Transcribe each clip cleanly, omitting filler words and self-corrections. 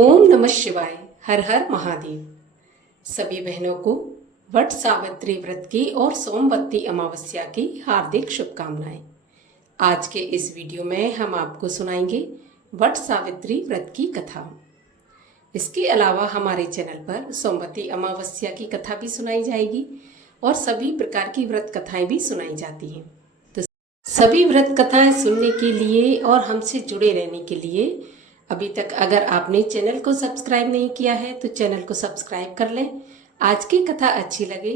ओम नमः शिवाय। हर हर महादेव। सभी बहनों को वट सावित्री व्रत की और सोमवती अमावस्या की हार्दिक शुभकामनाएं। आज के इस वीडियो में हम आपको सुनाएंगे वट सावित्री व्रत की कथा। इसके अलावा हमारे चैनल पर सोमवती अमावस्या की कथा भी सुनाई जाएगी और सभी प्रकार की व्रत कथाएं भी सुनाई जाती हैं। तो सभी व्रत कथाएं सुनने के लिए और हमसे जुड़े रहने के लिए अभी तक अगर आपने चैनल को सब्सक्राइब नहीं किया है तो चैनल को सब्सक्राइब कर लें। आज की कथा अच्छी लगे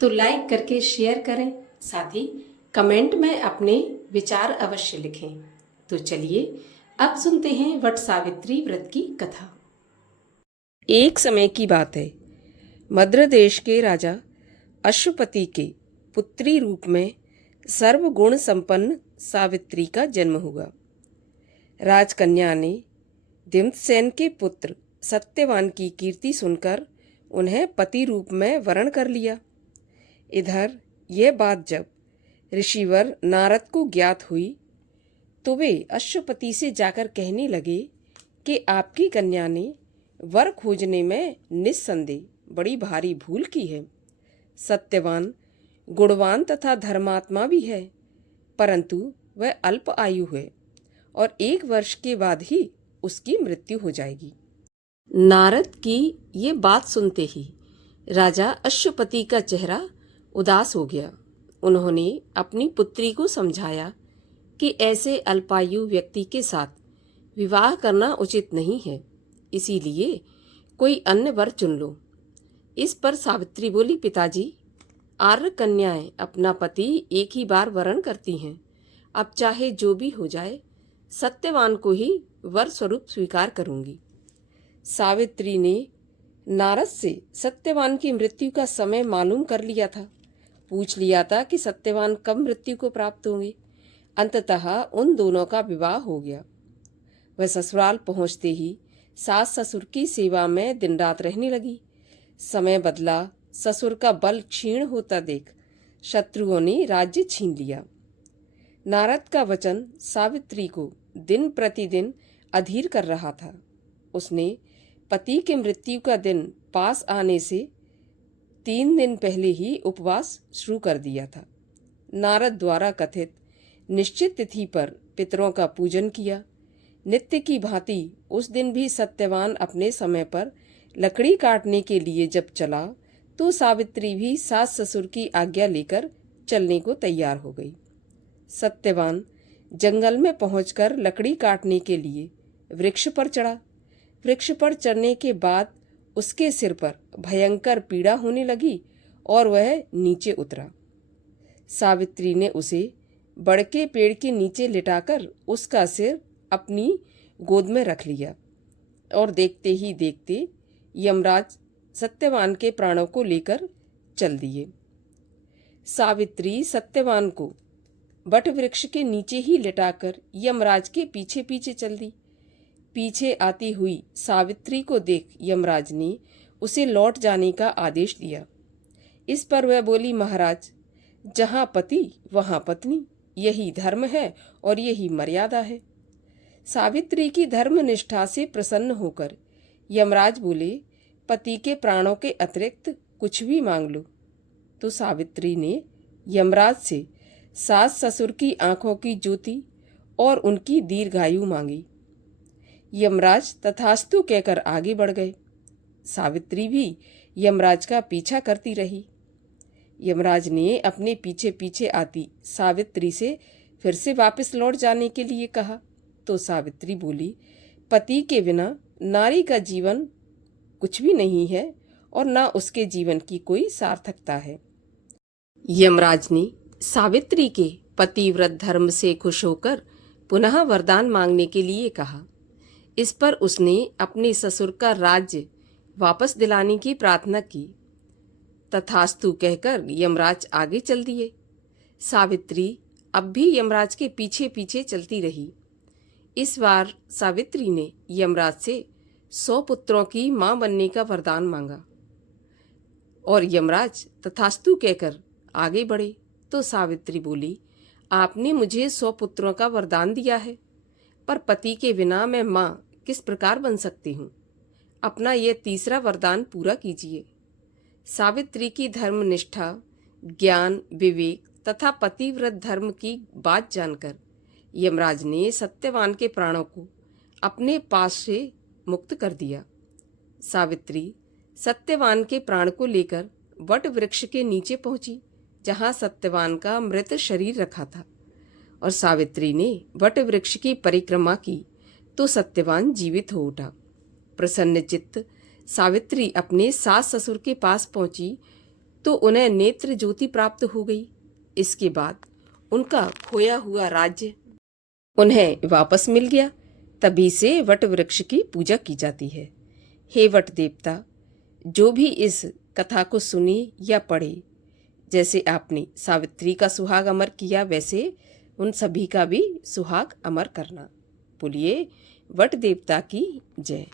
तो लाइक करके शेयर करें, साथ ही कमेंट में अपने विचार अवश्य लिखें। तो चलिए अब सुनते हैं वट सावित्री व्रत की कथा। एक समय की बात है, मद्र देश के राजा अश्वपति के पुत्री रूप में सर्वगुण संपन्न सावित्री का जन्म हुआ। राजकन्या ने दिम्तसेन के पुत्र सत्यवान की कीर्ति सुनकर उन्हें पति रूप में वरण कर लिया। इधर यह बात जब ऋषिवर नारद को ज्ञात हुई तो वे अश्वपति से जाकर कहने लगे कि आपकी कन्या ने वर खोजने में निस्संदेह बड़ी भारी भूल की है। सत्यवान गुणवान तथा धर्मात्मा भी है, परंतु वह अल्प आयु है और 1 वर्ष के बाद ही उसकी मृत्यु हो जाएगी। नारद की ये बात सुनते ही राजा अश्वपति का चेहरा उदास हो गया। उन्होंने अपनी पुत्री को समझाया कि ऐसे अल्पायु व्यक्ति के साथ विवाह करना उचित नहीं है, इसीलिए कोई अन्य वर चुन लो। इस पर सावित्री बोली, पिताजी, आर्य कन्याएं अपना पति एक ही बार वरण करती हैं। अब चाहे जो भी हो जाए, सत्यवान को ही वर स्वरूप स्वीकार करूंगी। सावित्री ने नारद से सत्यवान की मृत्यु का समय मालूम कर लिया था, पूछ लिया था कि सत्यवान कब मृत्यु को प्राप्त होंगे। अंततः उन दोनों का विवाह हो गया। वह ससुराल पहुंचते ही सास ससुर की सेवा में दिन रात रहने लगी। समय बदला, ससुर का बल क्षीण होता देख शत्रुओं ने राज्य छीन लिया। नारद का वचन सावित्री को दिन प्रतिदिन अधीर कर रहा था। उसने पति के मृत्यु का दिन पास आने से 3 दिन पहले ही उपवास शुरू कर दिया था। नारद द्वारा कथित निश्चित तिथि पर पितरों का पूजन किया। नित्य की भांति उस दिन भी सत्यवान अपने समय पर लकड़ी काटने के लिए जब चला तो सावित्री भी सास ससुर की आज्ञा लेकर चलने को तैयार हो गई। सत्यवान जंगल में पहुंचकर लकड़ी काटने के लिए वृक्ष पर चढ़ा। वृक्ष पर चढ़ने के बाद उसके सिर पर भयंकर पीड़ा होने लगी और वह नीचे उतरा। सावित्री ने उसे बड़के पेड़ के नीचे लिटाकर उसका सिर अपनी गोद में रख लिया और देखते ही देखते यमराज सत्यवान के प्राणों को लेकर चल दिए। सावित्री सत्यवान को बट वृक्ष के नीचे ही लिटाकर यमराज के पीछे पीछे चल दी। पीछे आती हुई सावित्री को देख यमराज ने उसे लौट जाने का आदेश दिया। इस पर वह बोली, महाराज, जहाँ पति वहाँ पत्नी, यही धर्म है और यही मर्यादा है। सावित्री की धर्मनिष्ठा से प्रसन्न होकर यमराज बोले, पति के प्राणों के अतिरिक्त कुछ भी मांग लो। तो सावित्री ने यमराज से सास ससुर की आंखों की ज्योति और उनकी दीर्घायु मांगी। यमराज तथास्तु कहकर आगे बढ़ गए। सावित्री भी यमराज का पीछा करती रही। यमराज ने अपने पीछे पीछे आती सावित्री से फिर से वापस लौट जाने के लिए कहा तो सावित्री बोली, पति के बिना नारी का जीवन कुछ भी नहीं है और ना उसके जीवन की कोई सार्थकता है। यमराज ने सावित्री के पतिव्रत धर्म से खुश होकर पुनः वरदान मांगने के लिए कहा। इस पर उसने अपने ससुर का राज्य वापस दिलाने की प्रार्थना की। तथास्तु कहकर यमराज आगे चल दिए। सावित्री अब भी यमराज के पीछे पीछे चलती रही। इस बार सावित्री ने यमराज से 100 पुत्रों की मां बनने का वरदान मांगा और यमराज तथास्तु कहकर आगे बढ़े। तो सावित्री बोली, आपने मुझे 100 पुत्रों का वरदान दिया है, पर पति के बिना मैं मां किस प्रकार बन सकती हूँ। अपना यह तीसरा वरदान पूरा कीजिए। सावित्री की धर्मनिष्ठा, ज्ञान, विवेक तथा पतिव्रत धर्म की बात जानकर यमराज ने सत्यवान के प्राणों को अपने पास से मुक्त कर दिया। सावित्री सत्यवान के प्राण को लेकर वट वृक्ष के नीचे पहुंची, जहां सत्यवान का मृत शरीर रखा था, और सावित्री ने वट वृक्ष की परिक्रमा की तो सत्यवान जीवित हो उठा। प्रसन्न चित्त सावित्री अपने सास ससुर के पास पहुंची तो उन्हें नेत्र ज्योति प्राप्त हो गई। इसके बाद उनका खोया हुआ राज्य उन्हें वापस मिल गया। तभी से वट वृक्ष की पूजा की जाती है। हे वट देवता, जो भी इस कथा को सुने या पढ़े, जैसे आपने सावित्री का सुहाग अमर किया, वैसे उन सभी का भी सुहाग अमर करना। बोलिए वट देवता की जय।